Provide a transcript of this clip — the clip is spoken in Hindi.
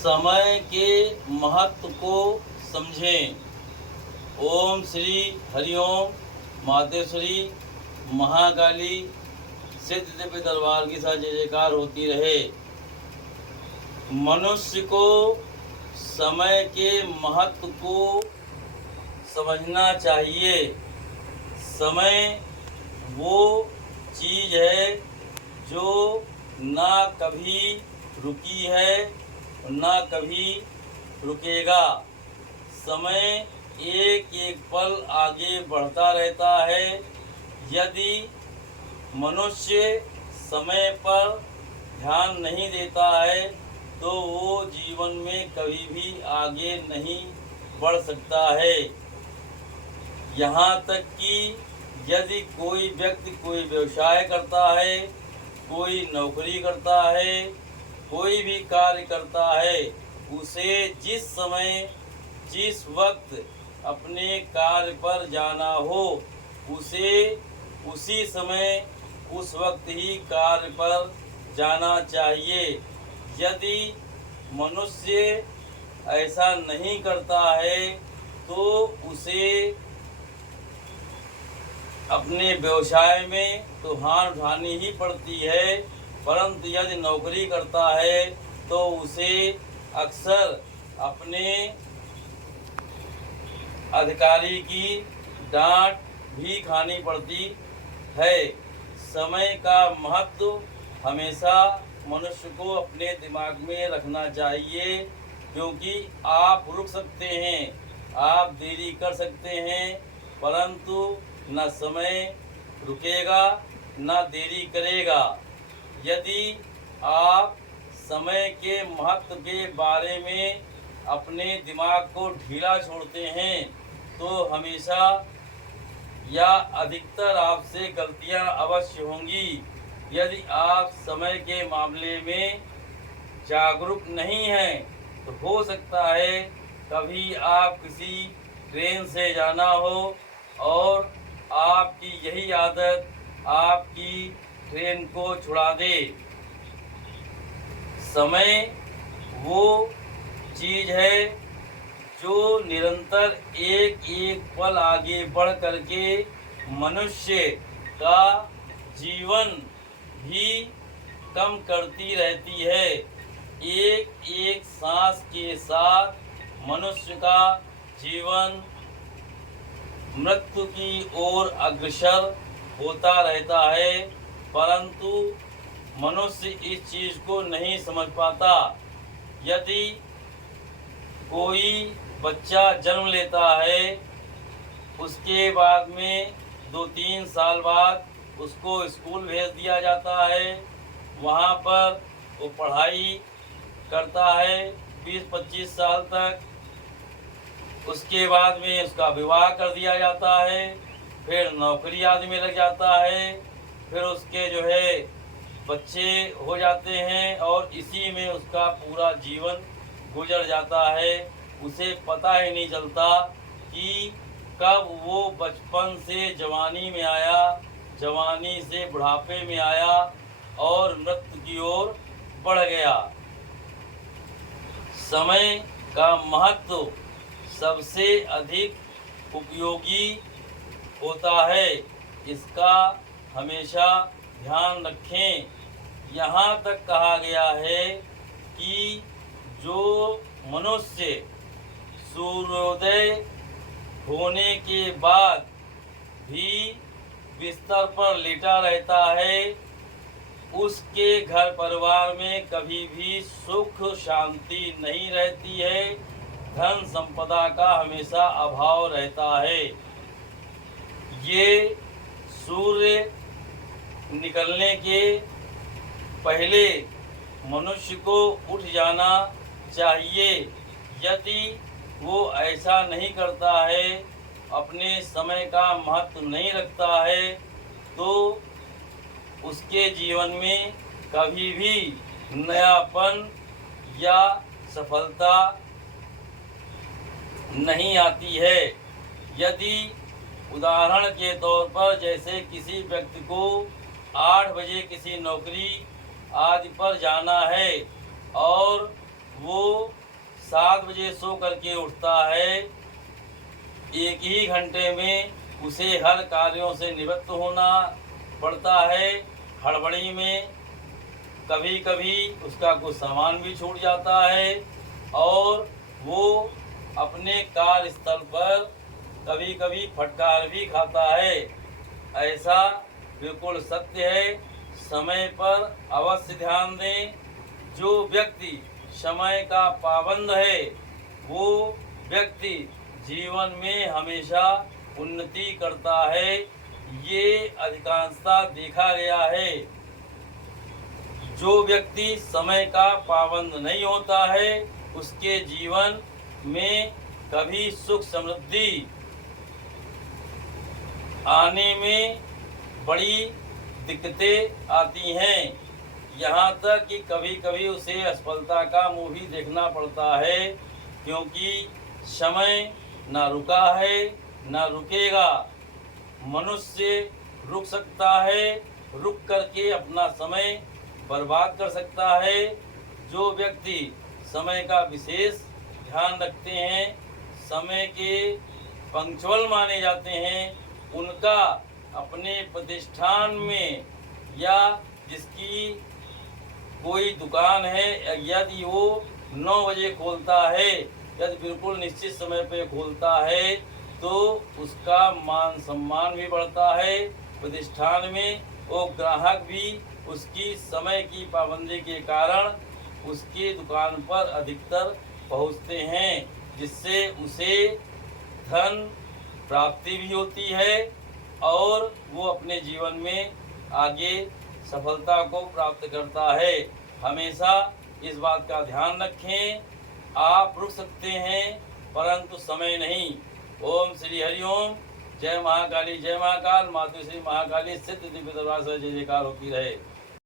समय के महत्व को समझें। ओम श्री हरिओम मातेश्वरी महाकाली सिद्ध दिव्य दरबार की साथ जय जयकार होती रहे। मनुष्य को समय के महत्व को समझना चाहिए। समय वो चीज़ है जो ना कभी रुकी है ना कभी रुकेगा। समय एक एक पल आगे बढ़ता रहता है। यदि मनुष्य समय पर ध्यान नहीं देता है तो वो जीवन में कभी भी आगे नहीं बढ़ सकता है। यहाँ तक कि यदि कोई व्यक्ति कोई व्यवसाय करता है, कोई नौकरी करता है, कोई भी कार्य करता है, उसे जिस समय जिस वक्त अपने कार्य पर जाना हो उसे उसी समय उस वक्त ही कार्य पर जाना चाहिए। यदि मनुष्य ऐसा नहीं करता है तो उसे अपने व्यवसाय में तो हार उठानी ही पड़ती है, परंतु यदि नौकरी करता है तो उसे अक्सर अपने अधिकारी की डांट भी खानी पड़ती है। समय का महत्व हमेशा मनुष्य को अपने दिमाग में रखना चाहिए, क्योंकि आप रुक सकते हैं, आप देरी कर सकते हैं, परंतु न समय रुकेगा न देरी करेगा। यदि आप समय के महत्व के बारे में अपने दिमाग को ढीला छोड़ते हैं तो हमेशा या अधिकतर आपसे गलतियां अवश्य होंगी। यदि आप समय के मामले में जागरूक नहीं हैं तो हो सकता है कभी आप किसी ट्रेन से जाना हो और आपकी यही आदत आपकी ट्रेन को छुड़ा दे। समय वो चीज़ है जो निरंतर एक एक पल आगे बढ़ करके मनुष्य का जीवन भी कम करती रहती है। एक एक सांस के साथ मनुष्य का जीवन मृत्यु की ओर अग्रसर होता रहता है, परंतु मनुष्य इस चीज़ को नहीं समझ पाता। यदि कोई बच्चा जन्म लेता है, उसके बाद में 2-3 साल बाद उसको स्कूल भेज दिया जाता है। वहाँ पर वो पढ़ाई करता है 20-25 साल तक। उसके बाद में उसका विवाह कर दिया जाता है, फिर नौकरी आदि में लग जाता है, फिर उसके जो है बच्चे हो जाते हैं और इसी में उसका पूरा जीवन गुजर जाता है। उसे पता ही नहीं चलता कि कब वो बचपन से जवानी में आया, जवानी से बुढ़ापे में आया और मृत्यु की ओर बढ़ गया। समय का महत्व सबसे अधिक उपयोगी होता है, इसका हमेशा ध्यान रखें। यहाँ तक कहा गया है कि जो मनुष्य सूर्योदय होने के बाद भी बिस्तर पर लेटा रहता है, उसके घर परिवार में कभी भी सुख शांति नहीं रहती है, धन संपदा का हमेशा अभाव रहता है। ये सूर्य निकलने के पहले मनुष्य को उठ जाना चाहिए। यदि वो ऐसा नहीं करता है, अपने समय का महत्व नहीं रखता है, तो उसके जीवन में कभी भी नयापन या सफलता नहीं आती है। यदि उदाहरण के तौर पर जैसे किसी व्यक्ति को 8 बजे किसी नौकरी आदि पर जाना है और वो 7 बजे सो करके उठता है, एक ही घंटे में उसे हर कार्यों से निवृत्त होना पड़ता है। हड़बड़ी में कभी कभी उसका कुछ सामान भी छूट जाता है और वो अपने कार्यस्थल पर कभी कभी फटकार भी खाता है। ऐसा बिल्कुल सत्य है। समय पर अवश्य ध्यान दें। जो व्यक्ति समय का पाबंद है वो व्यक्ति जीवन में हमेशा उन्नति करता है। ये अधिकांशतः देखा गया है। जो व्यक्ति समय का पाबंद नहीं होता है उसके जीवन में कभी सुख समृद्धि आने में बड़ी दिक्कतें आती हैं। यहाँ तक कि कभी कभी उसे असफलता का मुंह भी देखना पड़ता है, क्योंकि समय ना रुका है ना रुकेगा। मनुष्य रुक सकता है, रुक करके अपना समय बर्बाद कर सकता है। जो व्यक्ति समय का विशेष ध्यान रखते हैं, समय के पंक्चुअल माने जाते हैं, उनका अपने प्रतिष्ठान में या जिसकी कोई दुकान है, यदि वो 9 बजे खोलता है, यदि बिल्कुल निश्चित समय पे खोलता है, तो उसका मान सम्मान भी बढ़ता है प्रतिष्ठान में। वो ग्राहक भी उसकी समय की पाबंदी के कारण उसकी दुकान पर अधिकतर पहुंचते हैं, जिससे उसे धन प्राप्ति भी होती है और वो अपने जीवन में आगे सफलता को प्राप्त करता है। हमेशा इस बात का ध्यान रखें। आप रुक सकते हैं परंतु समय नहीं। ओम श्री हरि ओम। जय महाकाली, जय महाकाल। मातु श्री महाकाली सिद्ध दिव्य दरबार से जय जयकार होती रहे।